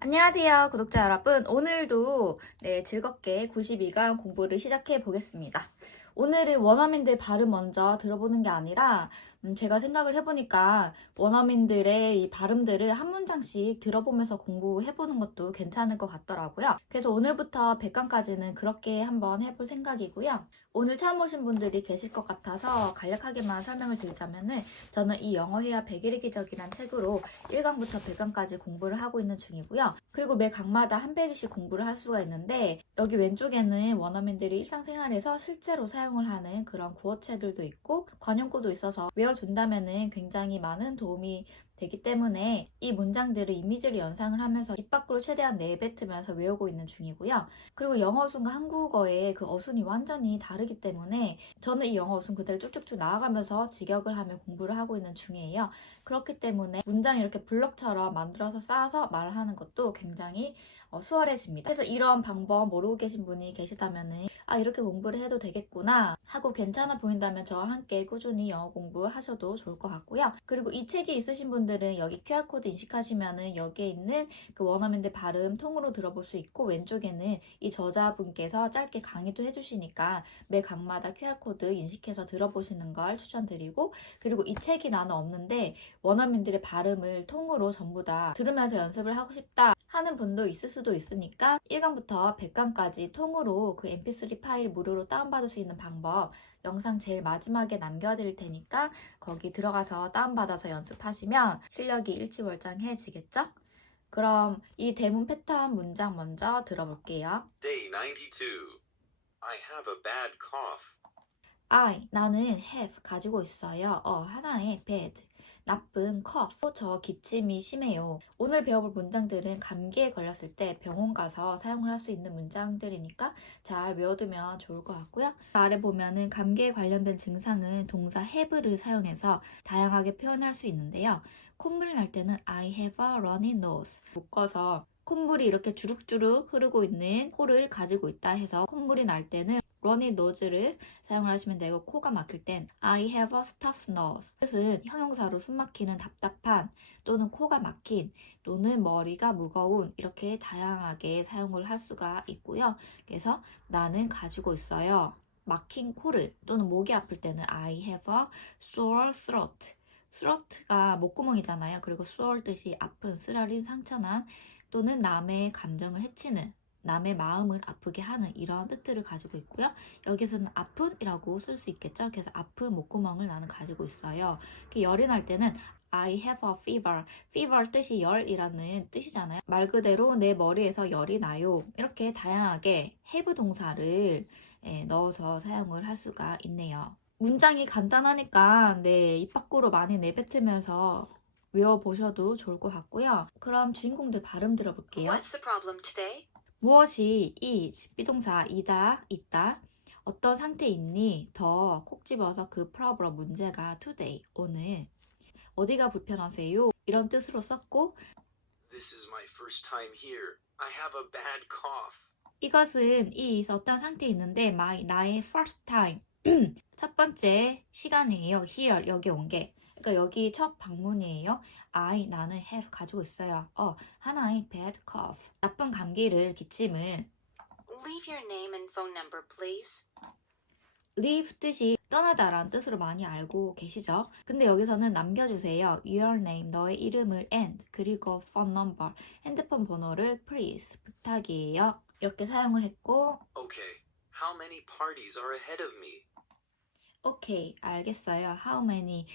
안녕하세요, 구독자 여러분. 오늘도 즐겁게 92강 공부를 시작해 보겠습니다. 오늘은 원어민들 발음 먼저 들어보는 게 아니라 제가 생각을 해보니까 원어민들의 이 발음들을 한 문장씩 들어보면서 공부해보는 것도 괜찮을 것 같더라고요. 그래서 오늘부터 100강까지는 그렇게 한번 해볼 생각이고요. 오늘 처음 오신 분들이 계실 것 같아서 간략하게만 설명을 드리자면은 저는 이 영어회화 100일의 기적이란 책으로 1강부터 100강까지 공부를 하고 있는 중이고요. 그리고 매 강마다 한 페이지씩 공부를 할 수가 있는데 여기 왼쪽에는 원어민들이 일상생활에서 실제로 사용을 하는 그런 구어체들도 있고 관용구도 있어서 외워준다면은 굉장히 많은 도움이 되기 때문에 이 문장들을 이미지로 연상을 하면서 입 밖으로 최대한 내뱉으면서 외우고 있는 중이고요. 그리고 영어 어순과 한국어의 그 어순이 완전히 다르기 때문에 저는 이 영어 어순 그대로 쭉쭉쭉 나아가면서 직역을 하며 공부를 하고 있는 중이에요. 그렇기 때문에 문장 이렇게 블럭처럼 만들어서 쌓아서 말하는 것도 굉장히 수월해집니다. 그래서 이런 방법 모르고 계신 분이 계시다면은 이렇게 공부를 해도 되겠구나 하고 괜찮아 보인다면 저와 함께 꾸준히 영어 공부하셔도 좋을 것 같고요. 그리고 이 책이 있으신 분들은 여기 QR코드 인식하시면은 여기에 있는 그 원어민들 발음 통으로 들어볼 수 있고 왼쪽에는 이 저자분께서 짧게 강의도 해주시니까 매 강마다 QR코드 인식해서 들어보시는 걸 추천드리고, 그리고 이 책이 나는 없는데 원어민들의 발음을 통으로 전부 다 들으면서 연습을 하고 싶다 하는 분도 있을 수도 있으니까 1강부터 100강까지 통으로 그 mp3 파일 무료로 다운받을 수 있는 방법 영상 제일 마지막에 남겨드릴 테니까 거기 들어가서 다운받아서 연습하시면 실력이 일취월장해지겠죠? 그럼 이 대문 패턴 문장 먼저 들어볼게요. Day 92. I have a bad cough. 나는 have 가지고 있어요. 하나의 bad 나쁜 cough. 저 기침이 심해요. 오늘 배워볼 문장들은 감기에 걸렸을 때 병원 가서 사용을 할 수 있는 문장들이니까 잘 외워두면 좋을 것 같고요. 아래 보면은 감기에 관련된 증상은 동사 have를 사용해서 다양하게 표현할 수 있는데요. 콧물이 날 때는 I have a runny nose. 묶어서 콧물이 이렇게 주룩주룩 흐르고 있는 코를 가지고 있다 해서 콧물이 날 때는 runny nose를 사용을 하시면 되고, 코가 막힐 땐 I have a stuffed nose. 뜻은 형용사로 숨 막히는 답답한 또는 코가 막힌 또는 머리가 무거운 이렇게 다양하게 사용을 할 수가 있고요. 그래서 나는 가지고 있어요. 막힌 코를 또는 목이 아플 때는 I have a sore throat. throat가 목구멍이잖아요. 그리고 sore 뜻이 아픈, 쓰라린, 상처난 또는 남의 감정을 해치는, 남의 마음을 아프게 하는 이런 뜻들을 가지고 있고요. 여기서는 아픈이라고 쓸 수 있겠죠. 그래서 아픈 목구멍을 나는 가지고 있어요. 열이 날 때는 I have a fever. fever 뜻이 열이라는 뜻이잖아요. 말 그대로 내 머리에서 열이 나요. 이렇게 다양하게 have 동사를 넣어서 사용을 할 수가 있네요. 문장이 간단하니까 입 밖으로 많이 내뱉으면서 외워보셔도 좋을 것 같고요. 그럼 주인공들 발음 들어볼게요. What's the problem today? 무엇이 is, 비동사 이다, 있다. 어떤 상태에 있니? 더 콕 집어서 그 problem, 문제가 today, 오늘. 어디가 불편하세요? 이런 뜻으로 썼고, This is my first time here. I have a bad cough. 이것은 is, 어떤 상태에 있는데 나의 first time, 첫 번째 시간이에요. here, 여기 온 게. 그러니까 여기 첫 방문이에요. 나는 have 가지고 있어요. 하나의 bad cough, 나쁜 감기를, 기침을. Leave your name and phone number, please. leave 뜻이 떠나다라는 뜻으로 많이 알고 계시죠? 근데 여기서는 남겨주세요. your name, 너의 이름을 and, 그리고 phone number, 핸드폰 번호를 please, 부탁이에요. 이렇게 사용을 했고, Okay. How many parties are ahead of me? 오케이, 알겠어요. how many,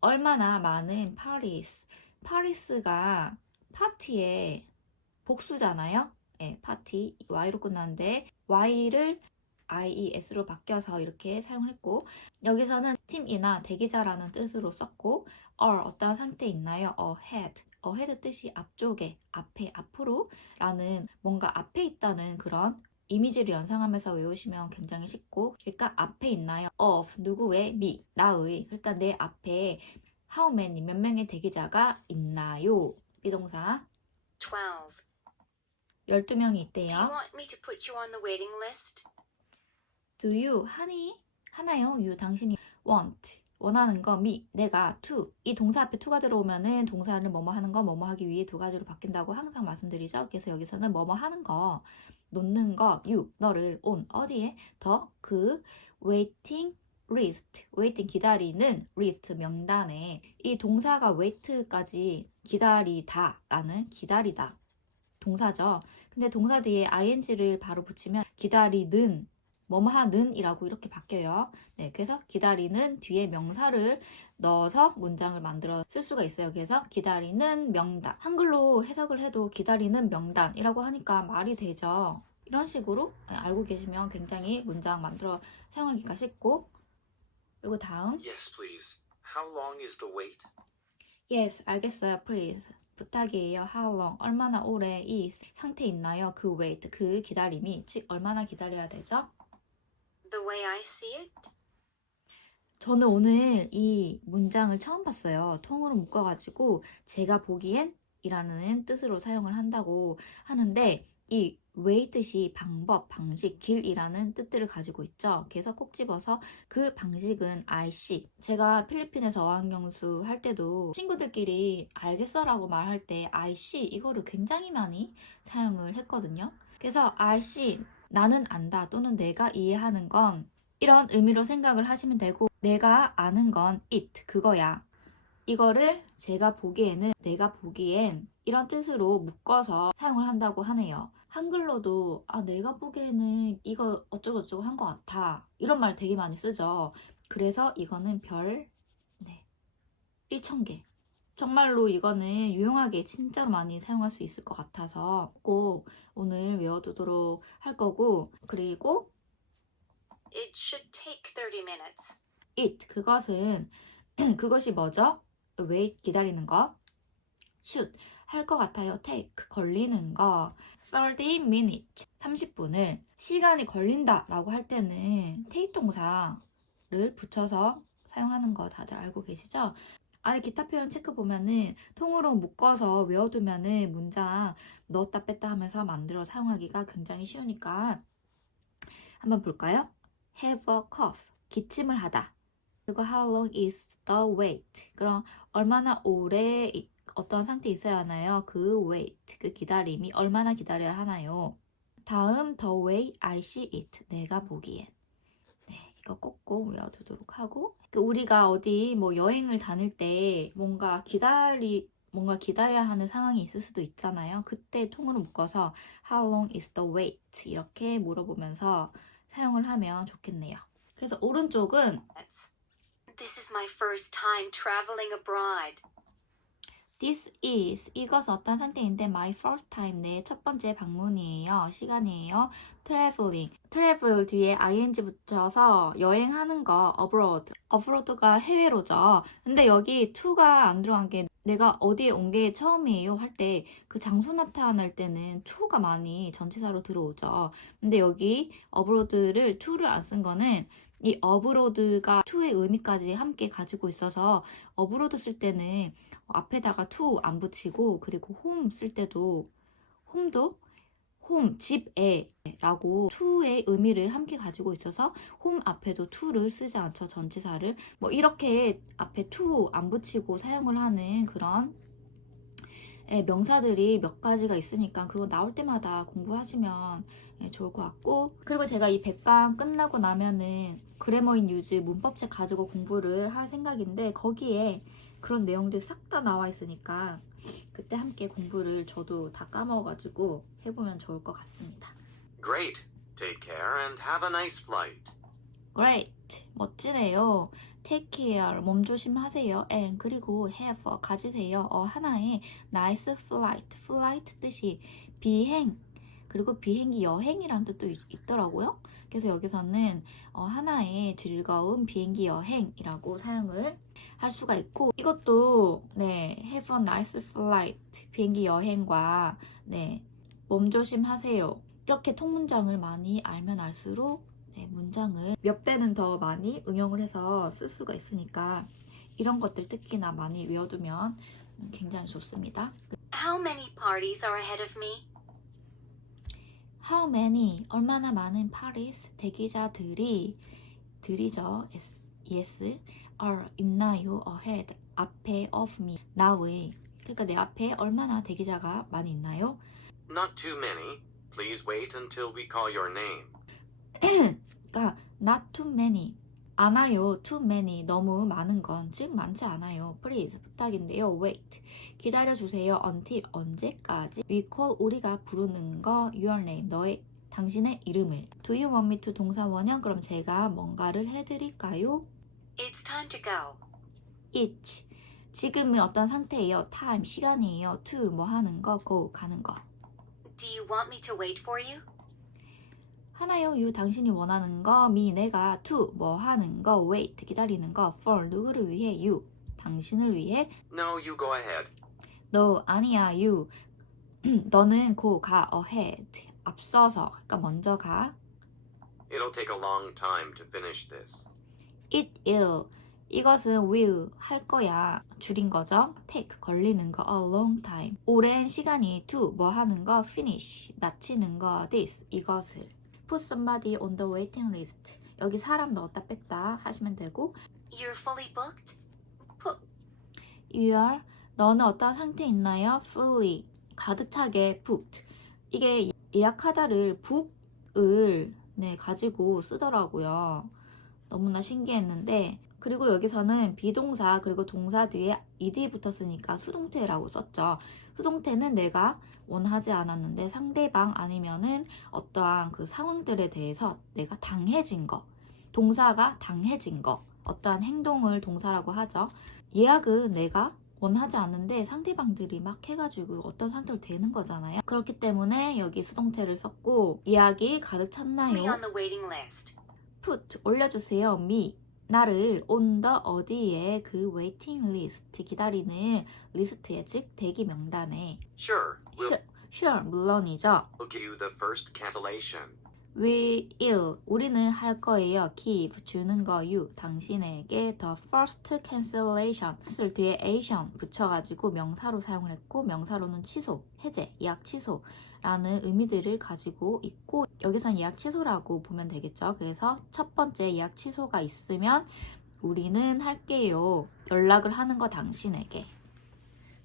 얼마나 많은 parties. parties가 파티의 복수잖아요. 파티, y로 끝나는데 y를 IES로 바뀌어서 이렇게 사용했고, 여기서는 팀이나 대기자라는 뜻으로 썼고, are 어떤 상태에 있나요? ahead. ahead 뜻이 앞쪽에, 앞에, 앞으로 라는 뭔가 앞에 있다는 그런 이미지를 연상하면서 외우시면 굉장히 쉽고, 그러니까 앞에 있나요? of 누구의, me, 나의. 일단 내 앞에 how many, 몇 명의 대기자가 있나요? 비동사 12. 12명이 Do you 있대요. want me to put you on the waiting list? Do you, 하나요? you, 당신이 want, 원하는 거 me, 내가 to. 이 동사 앞에 to가 들어오면은 동사를 뭐뭐 하는 거, 뭐뭐 하기 위해 두 가지로 바뀐다고 항상 말씀드리죠. 그래서 여기서는 뭐뭐 하는 거, 놓는 거, you, 너를 on, 어디에? 그 waiting list, waiting 기다리는 list 명단에 이 동사가 wait까지 기다리다 라는 기다리다 동사죠. 근데 동사 뒤에 ing를 바로 붙이면 기다리는 뭐뭐하는 이라고 이렇게 바뀌어요. 네, 그래서 기다리는 뒤에 명사를 넣어서 문장을 만들어 쓸 수가 있어요. 그래서 기다리는 명단. 한글로 해석을 해도 기다리는 명단이라고 하니까 말이 되죠. 이런 식으로 알고 계시면 굉장히 문장 만들어 사용하기가 쉽고. 그리고 다음 Yes, please. How long is the wait? Yes, 알겠어요. Please. 부탁이에요. How long? 얼마나 오래 이 상태 있나요? 그 wait, 그 기다림이 즉 얼마나 기다려야 되죠? The way I see it? 저는 오늘 이 문장을 처음 봤어요. 통으로 묶어가지고 제가 보기엔 이라는 뜻으로 사용을 한다고 하는데 이 way 뜻이 방법, 방식, 길이라는 뜻들을 가지고 있죠. 그래서 꼭 집어서 그 방식은 I see. 제가 필리핀에서 어학연수 할 때도 친구들끼리 알겠어라고 말할 때 I see 이거를 굉장히 많이 사용을 했거든요. 그래서 I see, 나는 안다 또는 내가 이해하는 건 이런 의미로 생각을 하시면 되고 내가 아는 건 it, 그거야. 이거를 제가 보기에는 내가 보기엔 이런 뜻으로 묶어서 사용을 한다고 하네요. 한글로도 내가 보기에는 이거 어쩌고저쩌고 한 것 같아. 이런 말 되게 많이 쓰죠. 그래서 이거는 별 1,000개. 정말로 이거는 유용하게 진짜로 많이 사용할 수 있을 것 같아서 꼭 오늘 외워두도록 할 거고 그리고 It should take 30 minutes. it, 그것은 그것이 뭐죠? wait, 기다리는 거. should, 할 것 같아요. take, 걸리는 거. 30 minutes, 30분을 시간이 걸린다 라고 할 때는 take 동사를 붙여서 사용하는 거 다들 알고 계시죠? 아래 기타 표현 체크 보면은 통으로 묶어서 외워두면은 문장 넣었다 뺐다 하면서 만들어 사용하기가 굉장히 쉬우니까 한번 볼까요? have a cough, 기침을 하다. 그리고 how long is the wait? 그럼 얼마나 오래 어떤 상태에 있어야 하나요? 그 wait, 그 기다림이 얼마나 기다려야 하나요? 다음 the way I see it, 내가 보기엔. 네, 이거 꼭꼭 외워두도록 하고 우리가 어디 뭐 여행을 다닐 때 뭔가 기다려야 하는 상황이 있을 수도 있잖아요. 그때 통으로 묶어서 how long is the wait? 이렇게 물어보면서 사용을 하면 좋겠네요. 그래서 오른쪽은 This is my first time traveling abroad. This is, 이것은 어떤 상태인데 my first time, 내 첫 번째 방문이에요. 시간이에요. traveling, travel 뒤에 ing 붙여서 여행하는 거 abroad, abroad가 해외로죠. 근데 여기 to가 안 들어간 게 내가 어디에 온 게 처음이에요 할 때 그 장소 나타낼 때는 to가 많이 전치사로 들어오죠. 근데 여기 abroad를 to를 안 쓴 거는 이 abroad가 to의 의미까지 함께 가지고 있어서 abroad 쓸 때는 앞에다가 to 안 붙이고 그리고 home 쓸 때도 home도 home, 집에 라고 to의 의미를 함께 가지고 있어서 home 앞에도 to를 쓰지 않죠. 전치사를. 뭐 이렇게 앞에 to 안 붙이고 사용을 하는 그런 명사들이 몇 가지가 있으니까 그거 나올 때마다 공부하시면 좋을 것 같고 그리고 제가 이 100강 끝나고 나면은 그래머인 유즈 문법책 가지고 공부를 할 생각인데 거기에 그런 내용들 싹 다 나와 있으니까 그때 함께 공부를 저도 다 까먹어가지고 해보면 좋을 것 같습니다. Great. Take care and have a nice flight. Great! 멋지네요. Take care, 몸 조심하세요. And 그리고 have, 가지세요. 하나의 nice flight, flight 뜻이 비행, 그리고 비행기 여행이라는 뜻도 있더라고요. 그래서 여기서는 하나의 즐거운 비행기 여행이라고 사용을 할 수가 있고 이것도 have a nice flight, 비행기 여행과 몸 조심하세요. 이렇게 통문장을 많이 알면 알수록 문장을 몇 배는 더 많이 응용을 해서 쓸 수가 있으니까 이런 것들 특히나 많이 외워두면 굉장히 좋습니다. How many parties are ahead of me? How many, 얼마나 많은 parties, 대기자들이, 들이죠, yes, are 있나요? ahead 앞에 of me now의 그러니까 내 앞에 얼마나 대기자가 많이 있나요? Not too many. Please wait until we call your name. 그러니까 not too many 않아요. too many 너무 많은 건 즉 많지 않아요. please 부탁인데요. wait 기다려주세요. until 언제까지 we call 우리가 부르는 거 your name 너의 당신의 이름을 do you want me to 동사 원형 그럼 제가 뭔가를 해드릴까요? It's time to go. it 지금은 어떤 상태예요? time 시간이에요. to 뭐 하는 거 go 가는 거 Do you want me to wait for you? 하나요? you 당신이 원하는 거 me 내가 to 뭐 하는 거 wait 기다리는 거 for 누구를 위해 you 당신을 위해 No, you go ahead. no 아니야 you 너는 go 가 ahead 앞서서 그러니까 먼저 가 It'll take a long time to finish this. it will 이것은 will 할 거야 줄인 거죠 take 걸리는 거 a long time 오랜 시간이 to 뭐 하는 거 finish 마치는 거 this 이것을 put somebody on the waiting list 여기 사람 넣었다 뺐다 하시면 되고 You're fully booked? you are 너는 어떤 상태에 있나요? fully 가득 차게 booked 이게 예약하다를 book을 네, 가지고 쓰더라고요 너무나 신기했는데 그리고 여기서는 비동사 그리고 동사 뒤에 ed 붙었으니까 수동태라고 썼죠. 수동태는 내가 원하지 않았는데 상대방 아니면은 어떠한 그 상황들에 대해서 내가 당해진 거. 동사가 당해진 거. 어떠한 행동을 동사라고 하죠. 예약은 내가 원하지 않는데 상대방들이 막 해가지고 어떤 상태로 되는 거잖아요. 그렇기 때문에 여기 수동태를 썼고 예약이 가득 Me on 찼나요? the waiting list. put 올려주세요. me 나를 on the 어디에 그 waiting list 기다리는 리스트에 즉 대기 명단에 Sure, sure 물론이죠. we'll give you the first cancellation. we will 우리는 할 거예요. give 주는 거 you 당신에게 the first cancellation cancel 뒤에 ation 붙여가지고 명사로 사용을 했고 명사로는 취소, 해제, 예약 취소 라는 의미들을 가지고 있고 여기선 예약 취소라고 보면 되겠죠. 그래서 첫 번째 예약 취소가 있으면 우리는 할게요. 연락을 하는 거 당신에게.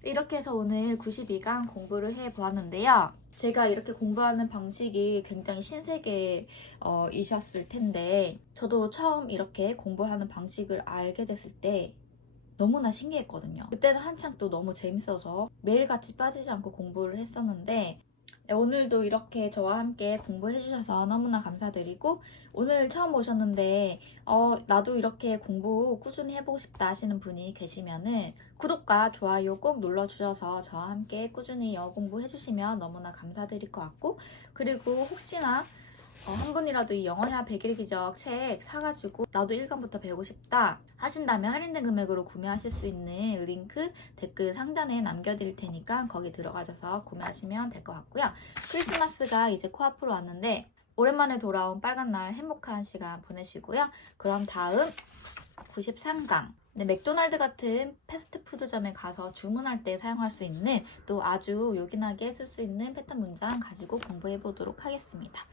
이렇게 해서 오늘 92강 공부를 해보았는데요. 제가 이렇게 공부하는 방식이 굉장히 신세계이셨을 텐데 저도 처음 이렇게 공부하는 방식을 알게 됐을 때 너무나 신기했거든요. 그때는 한창 또 너무 재밌어서 매일같이 빠지지 않고 공부를 했었는데 네, 오늘도 이렇게 저와 함께 공부해주셔서 너무나 감사드리고 오늘 처음 오셨는데 나도 이렇게 공부 꾸준히 해보고 싶다 하시는 분이 계시면은 구독과 좋아요 꼭 눌러주셔서 저와 함께 꾸준히 영어 공부해주시면 너무나 감사드릴 것 같고 그리고 혹시나 한 분이라도 이 영어야 100일 기적 책 사가지고 나도 1강부터 배우고 싶다 하신다면 할인된 금액으로 구매하실 수 있는 링크 댓글 상단에 남겨드릴 테니까 거기 들어가셔서 구매하시면 될 것 같고요. 크리스마스가 이제 코앞으로 왔는데 오랜만에 돌아온 빨간 날 행복한 시간 보내시고요. 그럼 다음 93강 맥도날드 같은 패스트푸드점에 가서 주문할 때 사용할 수 있는 또 아주 요긴하게 쓸 수 있는 패턴 문장 가지고 공부해 보도록 하겠습니다.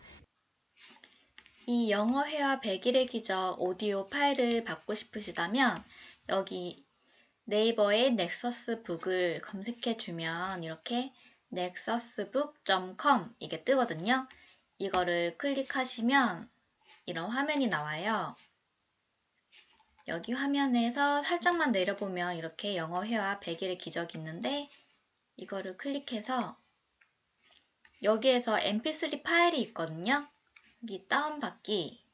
이 영어 회화 100일의 기적 오디오 파일을 받고 싶으시다면 여기 네이버에 넥서스 북을 검색해 주면 이렇게 nexusbook.com 이게 뜨거든요. 이거를 클릭하시면 이런 화면이 나와요. 여기 화면에서 살짝만 내려보면 이렇게 영어 회화 100일의 기적이 있는데 이거를 클릭해서 여기에서 mp3 파일이 있거든요. 여기 다운받기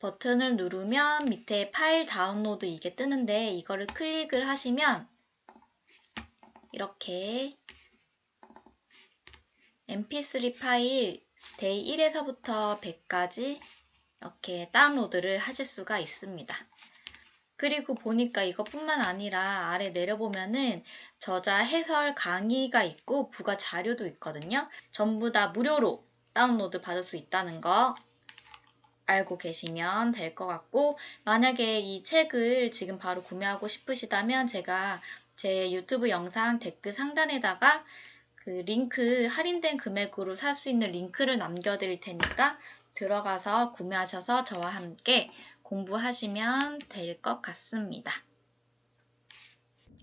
버튼을 누르면 밑에 파일 다운로드 이게 뜨는데 이거를 클릭을 하시면 이렇게 mp3 파일 데이 1에서부터 100까지 이렇게 다운로드를 하실 수가 있습니다. 그리고 보니까 이것뿐만 아니라 아래 내려보면은 저자 해설 강의가 있고 부가 자료도 있거든요. 전부 다 무료로 다운로드 받을 수 있다는 거 알고 계시면 될 것 같고 만약에 이 책을 지금 바로 구매하고 싶으시다면 제가 제 유튜브 영상 댓글 상단에다가 그 링크 할인된 금액으로 살 수 있는 링크를 남겨드릴 테니까 들어가서 구매하셔서 저와 함께 공부하시면 될 것 같습니다.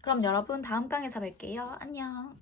그럼 여러분 다음 강에서 뵐게요. 안녕.